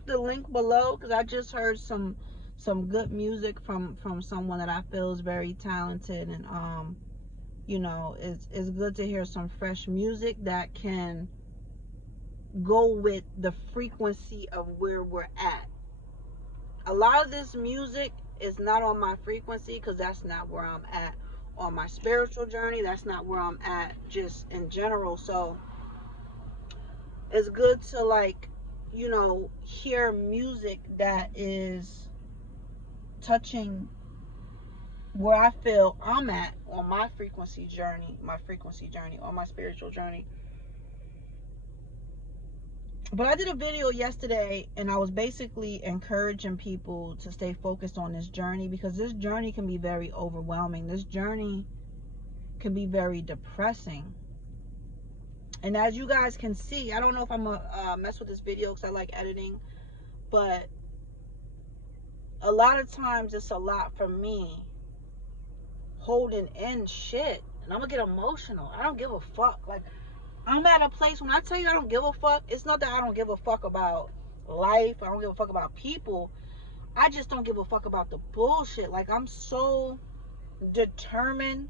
drop the link below because I just heard some good music from someone that I feel is very talented, and you know, it's good to hear some fresh music that can go with the frequency of where we're at. A lot of this music is not on my frequency because that's not where I'm at on my spiritual journey. That's not where I'm at just in general. So it's good to, like, you know, hear music that is touching where I feel I'm at on my frequency journey, on my spiritual journey. But I did a video yesterday and I was basically encouraging people to stay focused on this journey, because this journey can be very overwhelming. This journey can be very depressing. And as you guys can see, I don't know if I'm gonna mess with this video because I like editing, but a lot of times it's a lot for me holding in shit, and I'm gonna get emotional. I don't give a fuck. Like, I'm at a place when I tell you I don't give a fuck, it's not that I don't give a fuck about life, I don't give a fuck about people. I just don't give a fuck about the bullshit. Like, I'm so determined.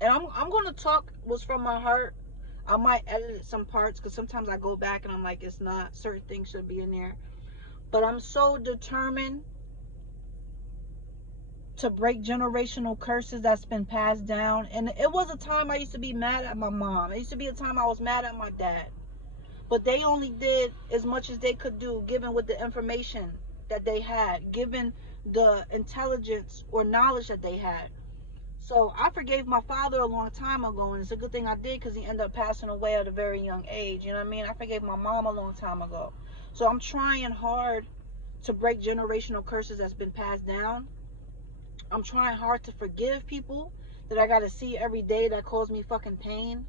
And I'm gonna talk what's from my heart. I might edit some parts because sometimes I go back and I'm like, it's not, certain things should be in there. But I'm so determined to break generational curses that's been passed down. And it was a time I used to be mad at my mom. It used to be a time I was mad at my dad. But they only did as much as they could do, given with the information that they had, given the intelligence or knowledge that they had. So I forgave my father a long time ago, and it's a good thing I did because he ended up passing away at a very young age. You know what I mean? I forgave my mom a long time ago. So I'm trying hard to break generational curses that's been passed down. I'm trying hard to forgive people that I got to see every day that cause me fucking pain,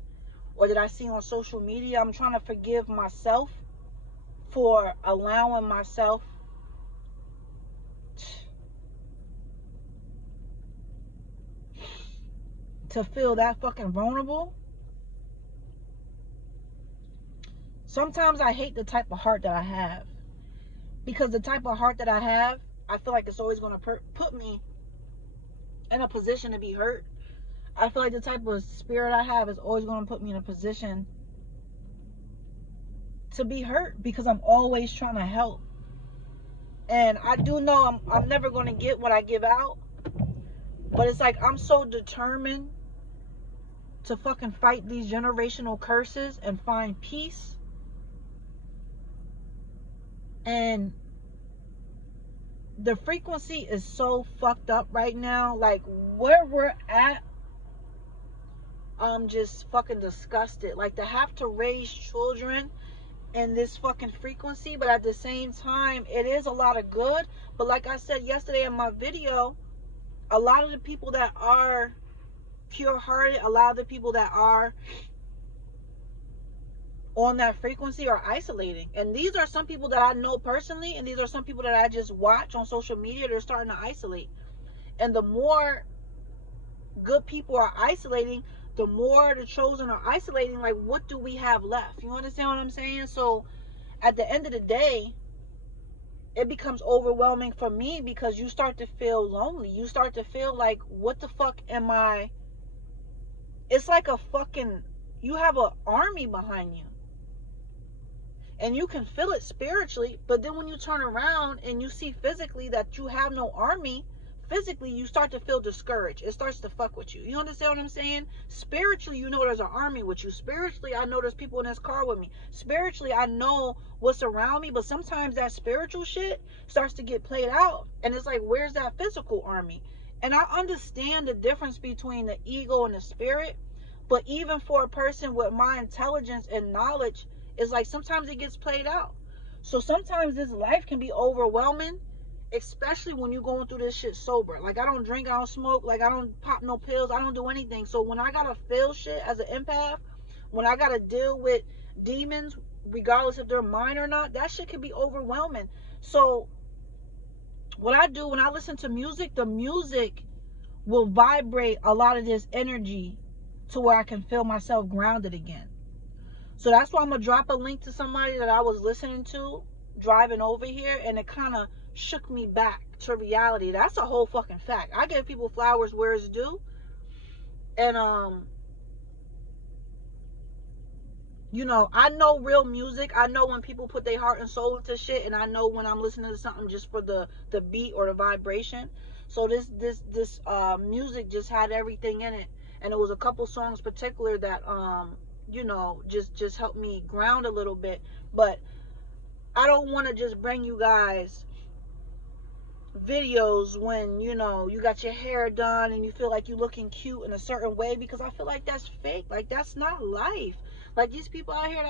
or that I see on social media. I'm trying to forgive myself for allowing myself to feel that fucking vulnerable. Sometimes I hate the type of heart that I have, because the type of heart that I have, I feel like it's always going to put me in a position to be hurt. I feel like the type of spirit I have is always going to put me in a position to be hurt, because I'm always trying to help. And I do know I'm never going to get what I give out, but it's like I'm so determined to fucking fight these generational curses and find peace. And the frequency is so fucked up right now. Like, where we're at, I'm just fucking disgusted. Like, to have to raise children in this fucking frequency, but at the same time, it is a lot of good. But like I said yesterday in my video, a lot of the people that are pure-hearted, a lot of the people that are on that frequency are isolating. And these are some people that I know personally, and these are some people that I just watch on social media. They're starting to isolate. And the more good people are isolating, the more the chosen are isolating. Like, what do we have left? You understand what I'm saying? So at the end of the day, it becomes overwhelming for me, because you start to feel lonely. You start to feel like, what the fuck am I? It's like a fucking, you have an army behind you. And you can feel it spiritually, but then when you turn around and you see physically that you have no army, physically you start to feel discouraged. It starts to fuck with you. You understand what I'm saying? Spiritually, you know there's an army with you. Spiritually, I know there's people in this car with me. Spiritually, I know what's around me, but sometimes that spiritual shit starts to get played out. And it's like, where's that physical army? And I understand the difference between the ego and the spirit, but even for a person with my intelligence and knowledge, it's like sometimes it gets played out. So sometimes this life can be overwhelming, especially when you're going through this shit sober. Like, I don't drink, I don't smoke, like, I don't pop no pills, I don't do anything. So when I gotta feel shit as an empath, when I gotta deal with demons, regardless if they're mine or not, that shit can be overwhelming. So what I do when I listen to music, the music will vibrate a lot of this energy to where I can feel myself grounded again. So that's why I'm going to drop a link to somebody that I was listening to driving over here, and it kind of shook me back to reality. That's a whole fucking fact. I give people flowers where it's due. And you know, I know real music. I know when people put their heart and soul into shit, and I know when I'm listening to something just for the beat or the vibration. So this music just had everything in it, and it was a couple songs particular that you know, just helped me ground a little bit. But I don't want to just bring you guys videos when, you know, you got your hair done and you feel like you looking cute in a certain way, because I feel like that's fake. Like, that's not life. Like, these people out here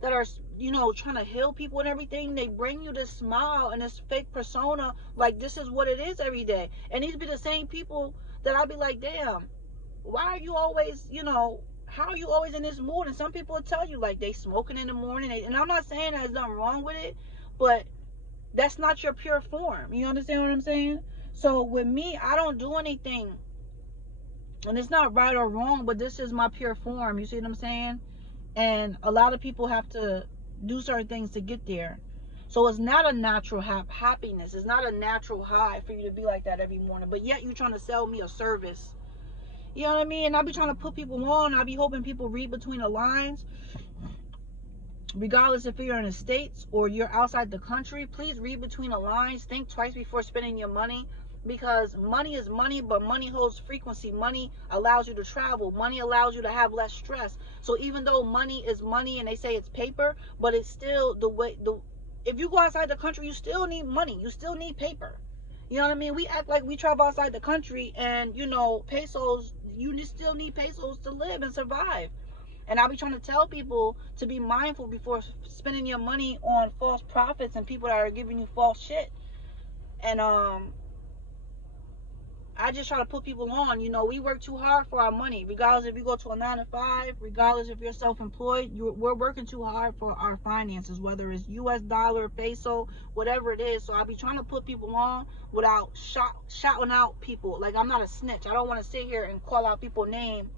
that are you know, trying to heal people and everything, they bring you this smile and this fake persona like this is what it is every day. And these be the same people that I be like, damn, why are you always, you know, how are you always in this mood? And some people will tell you like they smoking in the morning, and I'm not saying there's nothing wrong with it, but that's not your pure form. You understand what I'm saying? So with me, I don't do anything, and it's not right or wrong, but this is my pure form. You see what I'm saying? And a lot of people have to do certain things to get there. So it's not a natural happiness. It's not a natural high for you to be like that every morning. But yet you're trying to sell me a service. You know what I mean? And I be trying to put people on. I be hoping people read between the lines. Regardless if you're in the States or you're outside the country, please read between the lines. Think twice before spending your money, because money is money, but money holds frequency. Money allows you to travel. Money allows you to have less stress. So even though money is money and they say it's paper, but it's still if you go outside the country, you still need money. You still need paper. You know what I mean? We act like we travel outside the country and, you know, pesos, you still need pesos to live and survive. And I'll be trying to tell people to be mindful before spending your money on false prophets and people that are giving you false shit. And I just try to put people on. You know, we work too hard for our money. Regardless if you go to a 9 to 5, regardless if you're self-employed, we're working too hard for our finances, whether it's US dollar, peso, whatever it is. So I'll be trying to put people on without shouting out people. Like, I'm not a snitch. I don't want to sit here and call out people's name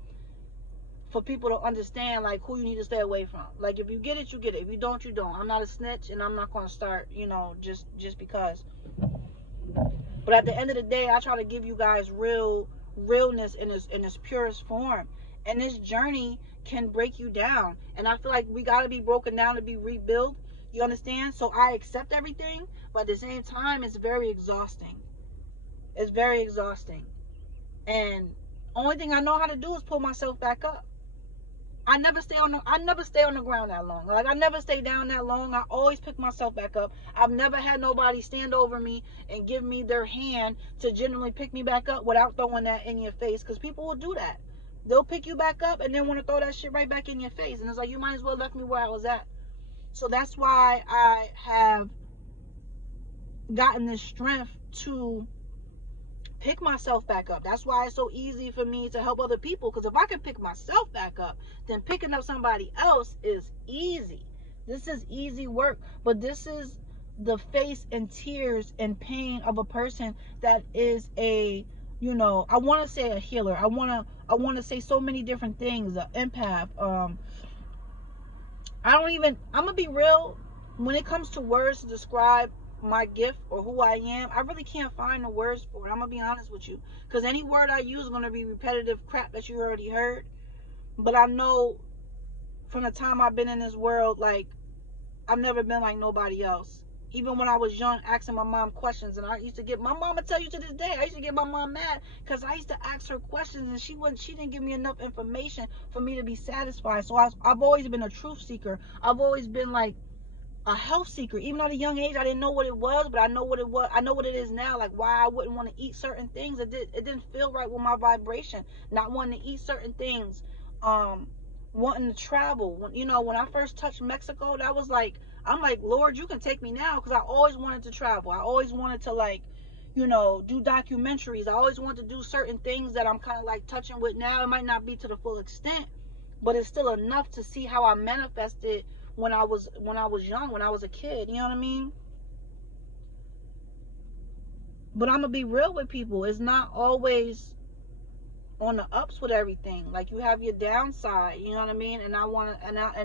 for people to understand like who you need to stay away from. Like, if you get it, you get it. If you don't, you don't. I'm not a snitch, and I'm not going to start, you know, just because. But at the end of the day, I try to give you guys realness in its purest form. And this journey can break you down, and I feel like we got to be broken down to be rebuilt. You understand? So I accept everything, but at the same time, it's very exhausting. It's very exhausting. And only thing I know how to do is pull myself back up. I never stay on the ground that long. Like, I never stay down that long. I always pick myself back up. I've never had nobody stand over me and give me their hand to genuinely pick me back up without throwing that in your face, because people will do that. They'll pick you back up and then want to throw that shit right back in your face, and it's like, you might as well left me where I was at. So that's why I have gotten this strength to pick myself back up. That's why it's so easy for me to help other people, because if I can pick myself back up, then picking up somebody else is easy. This is easy work. But this is the face and tears and pain of a person that is a, you know, I want to say a healer. I want to say so many different things. An empath. I'm gonna be real, when it comes to words to describe my gift or who I am, I really can't find the words for it. I'm gonna be honest with you, because any word I use is gonna be repetitive crap that you already heard. But I know from the time I've been in this world, like, I've never been like nobody else. Even when I was young, asking my mom questions, and I used to get, my mom would tell you to this day, I used to get my mom mad because I used to ask her questions and she didn't give me enough information for me to be satisfied. So I've always been a truth seeker. I've always been like a health seeker. Even at a young age, I didn't know what it was, but I know what it was. I know what it is now. Like, why I wouldn't want to eat certain things. It didn't feel right with my vibration. Not wanting to eat certain things. Wanting to travel. When I first touched Mexico, that was like, I'm like, Lord, you can take me now, because I always wanted to travel. I always wanted to, like, do documentaries. I always wanted to do certain things that I'm kind of like touching with now. It might not be to the full extent, but it's still enough to see how I manifested when I was young, when I was a kid. You know what I mean? But I'm gonna be real with people. It's not always on the ups with everything. Like, you have your downside. You know what I mean? And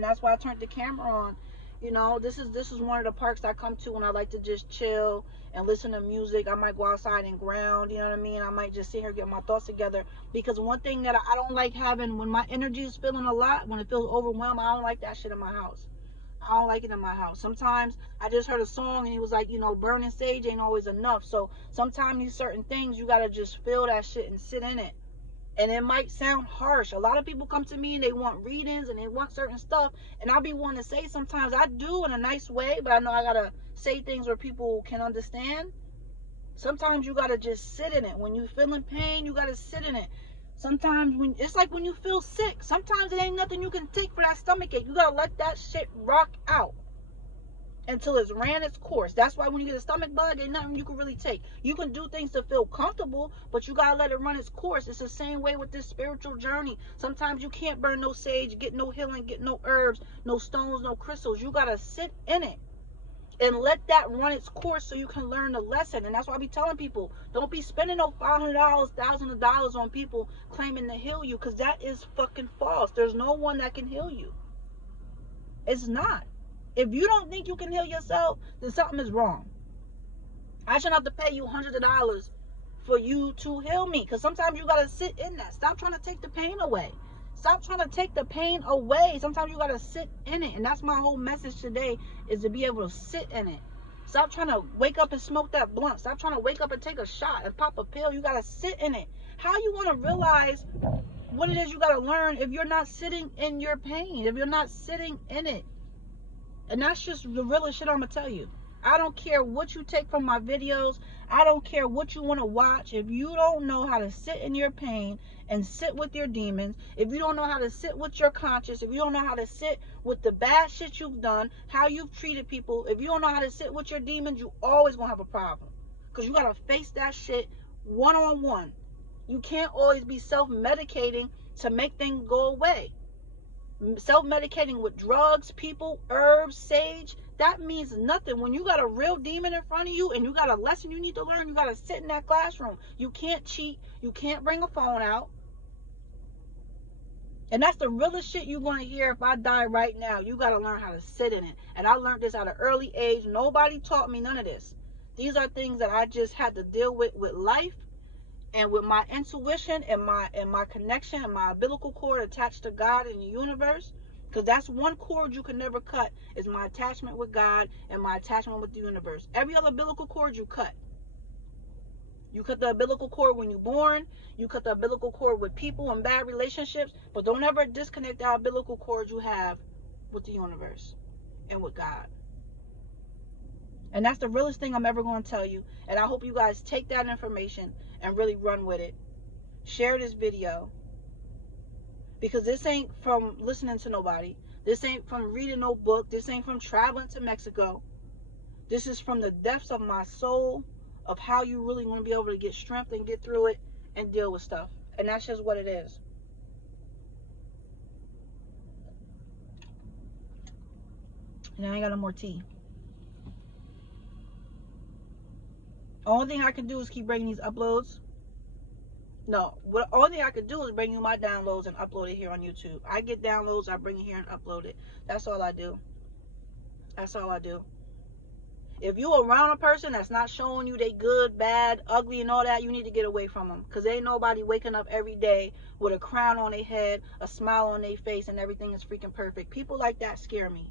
that's why I turned the camera on You know, this is one of the parks I come to when I like to just chill and listen to music. I might go outside and ground, you know what I mean? I might just sit here, get my thoughts together. Because one thing that I don't like having, when my energy is feeling a lot, when it feels overwhelmed, I don't like that shit in my house. I don't like it in my house. Sometimes I just heard a song and he was like, you know, burning sage ain't always enough. So sometimes these certain things, you gotta just feel that shit and sit in it. And it might sound harsh. A lot of people come to me and they want readings and they want certain stuff, and I'll be wanting to say, sometimes I do in a nice way, but I know I gotta say things where people can understand. Sometimes you gotta just sit in it. When you feel in pain, you gotta sit in it. Sometimes when it's like when you feel sick, sometimes it ain't nothing you can take for that stomach ache. You gotta let that shit rock out until it's ran its course. That's why when you get a stomach bug, ain't nothing you can really take. You can do things to feel comfortable, but you gotta let it run its course. It's the same way with this spiritual journey. Sometimes you can't burn no sage, get no healing, get no herbs, no stones, no crystals. You gotta sit in it and let that run its course so you can learn the lesson. And that's why I be telling people, don't be spending no $500, thousands of dollars on people claiming to heal you, because that is fucking false. There's no one that can heal you. It's not. If you don't think you can heal yourself, then something is wrong. I shouldn't have to pay you hundreds of dollars for you to heal me, because sometimes you gotta sit in that. Stop trying to take the pain away. Stop trying to take the pain away. Sometimes you gotta sit in it. And that's my whole message today, is to be able to sit in it. Stop trying to wake up and smoke that blunt. Stop trying to wake up and take a shot and pop a pill. You gotta sit in it. How you want to realize what it is you gotta learn if you're not sitting in your pain, if you're not sitting in it? And that's just the realest shit I'm gonna tell you. I don't care what you take from my videos. I don't care what you want to watch. If you don't know how to sit in your pain and sit with your demons, if you don't know how to sit with your conscience, if you don't know how to sit with the bad shit you've done, how you've treated people, if you don't know how to sit with your demons, you always gonna have a problem. Because you gotta face that shit one-on-one. You can't always be self-medicating to make things go away. Self-medicating with drugs, people, herbs, sage, that means nothing. When you got a real demon in front of you and you got a lesson you need to learn, you got to sit in that classroom. You can't cheat. You can't bring a phone out. And that's the realest shit you're going to hear if I die right now. You got to learn how to sit in it. And I learned this at an early age. Nobody taught me none of this. These are things that I just had to deal with life, and with my intuition and my connection and my umbilical cord attached to God and the universe. Because that's one cord you can never cut, is my attachment with God and my attachment with the universe. Every other umbilical cord you cut. You cut the umbilical cord when you're born. You cut the umbilical cord with people and bad relationships. But don't ever disconnect the umbilical cord you have with the universe and with God. And that's the realest thing I'm ever going to tell you. And I hope you guys take that information and really run with it. Share this video. Because this ain't from listening to nobody. This ain't from reading no book. This ain't from traveling to Mexico. This is from the depths of my soul, of how you really want to be able to get strength and get through it and deal with stuff. And that's just what it is. And I ain't got no more tea. Only thing I can do is keep bringing these uploads. No, the only thing I can do is bring you my downloads and upload it here on YouTube. I get downloads, I bring it here and upload it. That's all I do. That's all I do. If you around a person that's not showing you they good, bad, ugly, and all that, you need to get away from them. Because ain't nobody waking up every day with a crown on their head, a smile on their face, and everything is freaking perfect. People like that scare me.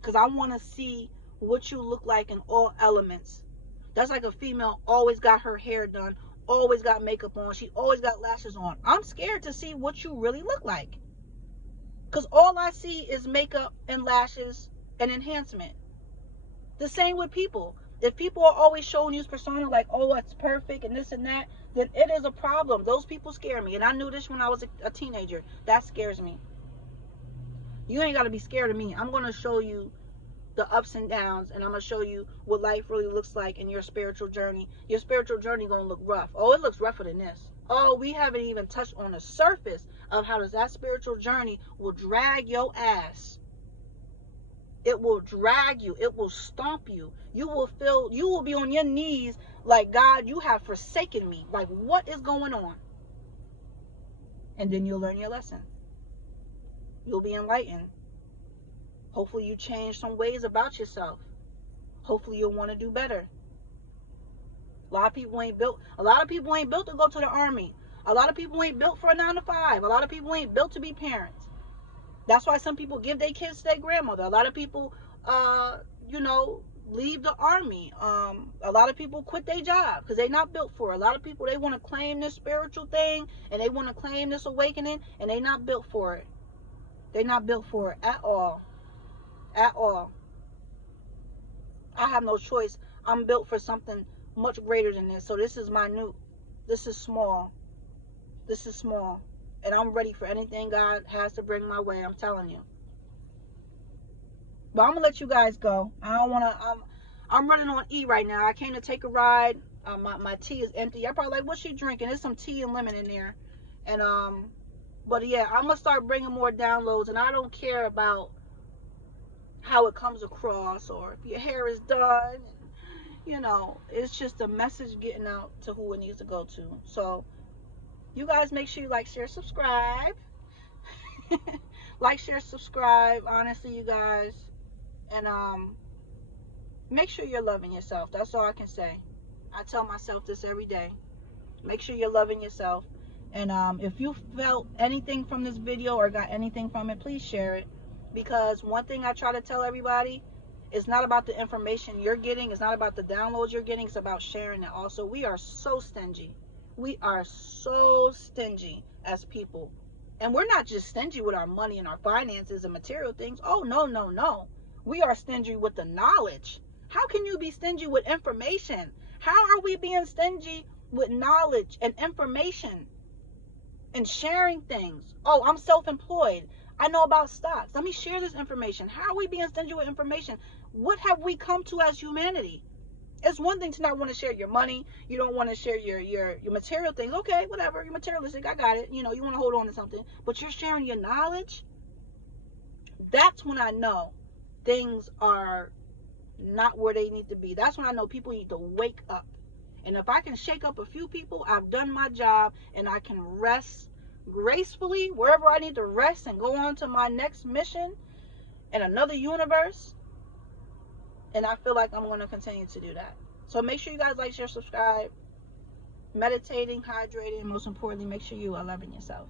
Because I want to see what you look like in all elements. That's like a female always got her hair done, always got makeup on, she always got lashes on. I'm scared to see what you really look like. Because all I see is makeup and lashes and enhancement. The same with people. If people are always showing you persona like, oh, it's perfect and this and that, then it is a problem. Those people scare me. And I knew this when I was a teenager. That scares me. You ain't got to be scared of me. I'm going to show you the ups and downs, and I'm going to show you what life really looks like in your spiritual journey. Your spiritual journey going to look rough. Oh, it looks rougher than this. Oh, we haven't even touched on the surface of how that spiritual journey will drag your ass. It will drag you. It will stomp you. You will be on your knees like, God, you have forsaken me. Like, what is going on? And then you'll learn your lesson. You'll be enlightened. Hopefully you change some ways about yourself. Hopefully you'll want to do better. A lot of people ain't built to go to the army. A lot of people ain't built for a 9 to 5. A lot of people ain't built to be parents. That's why some people give their kids to their grandmother. A lot of people leave the army. A lot of people quit their job because they're not built for it. A lot of people, they want to claim this spiritual thing and they want to claim this awakening, and they're not built for it. They're not built for it at all. At all. I have no choice. I'm built for something much greater than this. So this is minute. This is small. This is small. And I'm ready for anything God has to bring my way. I'm telling you. But I'm going to let you guys go. I don't want to. I'm running on E right now. I came to take a ride. My tea is empty. Y'all probably like, what's she drinking? There's some tea and lemon in there. And, but yeah, I'm going to start bringing more downloads. And I don't care about how it comes across or if your hair is done. It's just a message getting out to who it needs to go to. So you guys make sure you like, share, subscribe. Like, share, subscribe. Honestly, you guys. And make sure you're loving yourself. That's all I can say. I tell myself this every day. Make sure you're loving yourself. And if you felt anything from this video or got anything from it, please share it. Because one thing I try to tell everybody, it's not about the information you're getting. It's not about the downloads you're getting. It's about sharing it also. We are so stingy. We are so stingy as people. And we're not just stingy with our money and our finances and material things. Oh, no, no, no. We are stingy with the knowledge. How can you be stingy with information? How are we being stingy with knowledge and information and sharing things? Oh, I'm self-employed. I know about stocks. Let me share this information. How are we being stingy with information? What have we come to as humanity? It's one thing to not want to share your money. You don't want to share your material things. Okay, whatever. You're materialistic. I got it. You want to hold on to something. But you're sharing your knowledge. That's when I know things are not where they need to be. That's when I know people need to wake up. And if I can shake up a few people, I've done my job, and I can rest gracefully wherever I need to rest and go on to my next mission in another universe. And I feel like I'm going to continue to do that. So make sure you guys like, share, subscribe. Meditating, hydrating, and most importantly, make sure you are loving yourself.